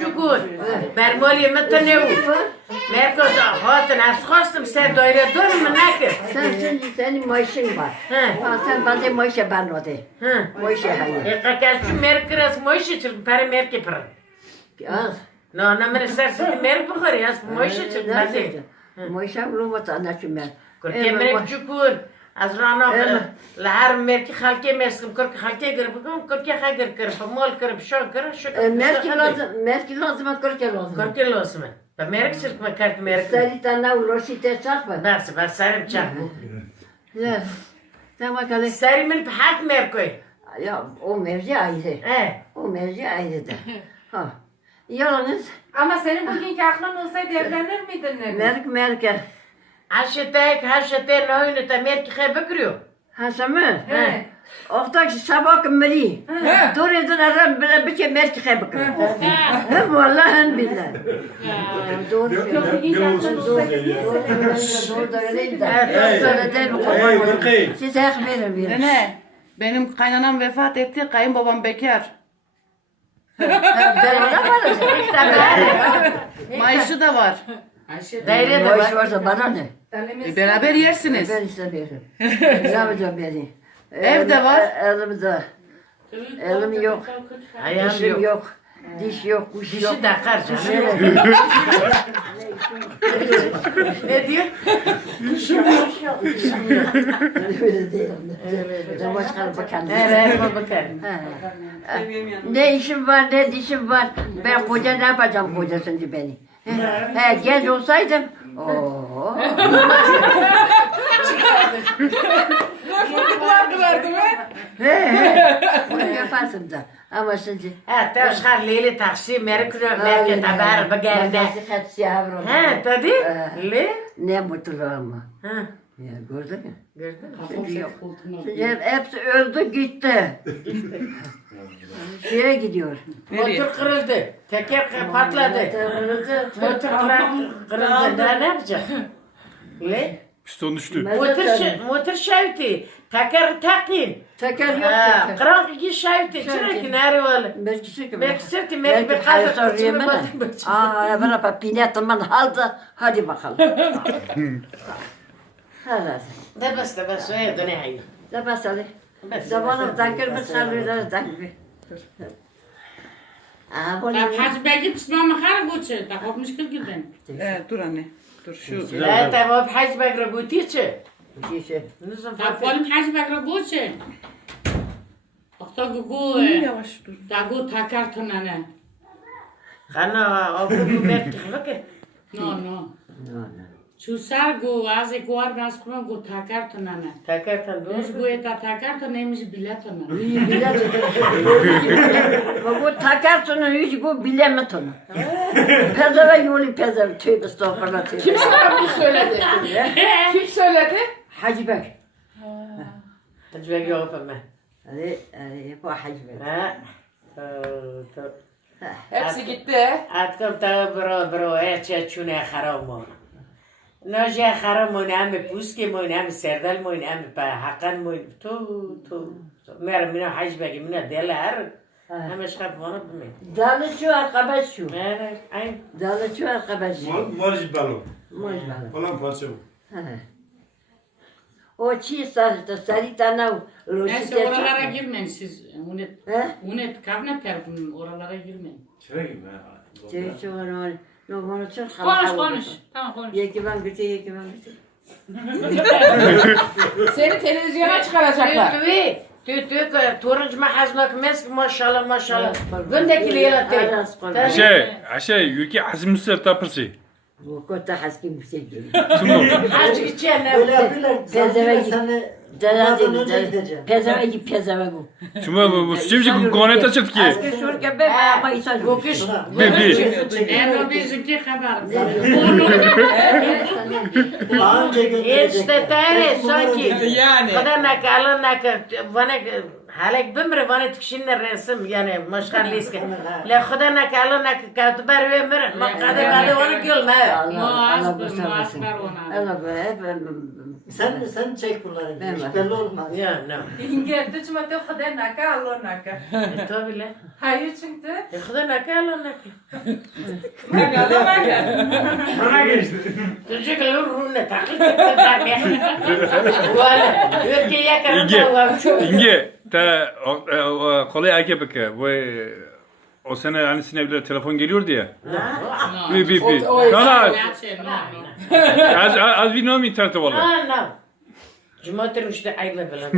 Çukur. Ben böyle ne o? Merkez hatun az kostum sen doyra dur mu nakır? Senin maaşın var. Ha, sen bana maaşı ben o de. Maaşı hayır. Kakasçı merkez maaşı çık para merkez para. Az. No, men sersi merk bukhar ya, maaşı çık ben de. Maaşı bulamadı anlaşım ben. Kurke merk çukur. Az rana lahar merk halke meskim kurke halke girip kurke hager girip mal girip şan girip şu. Merki lazım, kurke lazım. Kurke lazım. Ben merk çık mı kart merk. Sari tane uğraşı te çarpma. Nasıl ben sarım çak. Ne? Tamam kale. Sarımın hat merk koy. Ya o merci ayrı. O merci ayrı da. Ha. Yalnız. Ama senin bugünkü aklın olsaydı evlenir miydin ne? Merke. Haşete ne oyunu da merk bakırıyor. Hasamı. Oktaki sabah meri. Dur edin aram bile bir şey merke bakır. Vallahi billahi. Doğru. Bugünkü aklın olsaydı Doğru da öyleyim de. Siz hak verin. Nene, benim kaynanam vefat etti, kayınbabam bekar. Ben ona varım. Maaşı da var. Daire de Maaş var. varsa bana ne? Beraber yersiniz. Ben istemiyorum. Ne yapacağım beni? Evde var. Elimde. Elim yok. Ayağım Dişim yok. yok. Diş yok, kuş yok. Dişi takar canım. Ne diyor? Öyle değil. Ben başka bakan. Evet bakar. Ne işim var, ne dişim var. Ben koca ne yapacağım kocasınca beni? Genç olsaydım. Ooo. Vardılar değil mi? Bunu yaparsın da. Ama şimdi. Ha taşkar leyli taksi merke tabar bagerde. Ha tadı? Le? Ne mutlu ama. Ha. Ya gördün mü? Gördün mü? Hepsi öldü gitti. Şeye gidiyor. Motor kırıldı. Teker patladı. Motor kırıldı. Daha ne yapacak? Le? Piston düştü. Motor şavti. Teker takin. Teker yok teker. Kırak iki şavti. Çırak nere var? Belki şey ki. Belki sevdi. Belki bir kadar kıçını batın. Aa bana bak pinetamın halde. Hadi bakalım. Hadi. Da bas. Öyle döne hayır. Da bas hadi. Zamanım tankır mı sarılır tankır. Aa bu ne? Hacı belki pişman makara goçu. Da kopmuş kıl gibi. Dur anne. Dur şu. لا تمام بحاج بقرا بوتيتش Şişe. نزم Da kolim hacı bakra goçu. Okta gugu. Yavaş dur. Da gu takar tunane. خنا ابو بيت تخلك No. Çusar gu azı kuar bas kuma gu takar tunane. تاكرت Doş الدوش gu eta takar to neymiş bilet tunane. İyi bilet. Bu takarsın hiç bu bilemez onu. Pezeve yolu pezeve. Tövbe estağfurullah. Kim sana bunu söyledi? Kim söyledi? Hacı Bey. تجبر يوقف ما Hadi bu Hacı Bey. ها Hepsi gitti. اتكم تا برو ايش تشونه خرامو ناجي خرام مون هم پوسکی مون هم سردل مون هم به حقن مون تو مر مینا حج بگی مینا دل هر همش خب وانا بمی Dalı şu arkadaş şu. نه این Dalı şu arkadaş şu. Marj balo. Maşallah. Falan parça bu. O çiğ sarı tane Neyse oralara girmeyin siz. He? Unet kavne telefon oralara girmeyin. Şuraya gibi ha. Çeşit onu. No bunu çok Konuş. Tamam konuş. Yeki ben güte yeki ben güte. Seni televizyona çıkaracaklar. تو تورنج ما حزنك مسك ما شاء الله ما شاء الله عندك ليلة Aşağı yürki azimsel tapırsı. Bu kota haski müseki. حاج كيتشانا Pezeve git. Pezeve bu. Çuma bu şimdi koneta çıktı ki. Asker şurke be ama insan. بوكش En o bizimki haber. işte tane sanki Yani. خدناك علناك وانا حالك بمر وانا تكشين الرسم يعني مشغل ليسك لا خدناك علناك كاتبر ومر ما قادر بعد وانا كل ما Allah göstermesin. Allah be Sen çek bunları. Ben Hiç var. belli olmaz. Ya, no. İnge, tu çima te xada naka, Allah naka. Tabii lan. Hayır çıktı. Khuda naka Allah naka. Naka da naka. Bana geçti. Tuncuk lurune taklit ettiler ya. Valla. Ülke yakarım İnge, da var. Çok. İnge, ta kolay ake baka. Ve o sene hani sinevlere telefon geliyordu ya. Bir. No, no. Az bir nomi internete valla. No. Cumatır işte ayla falan.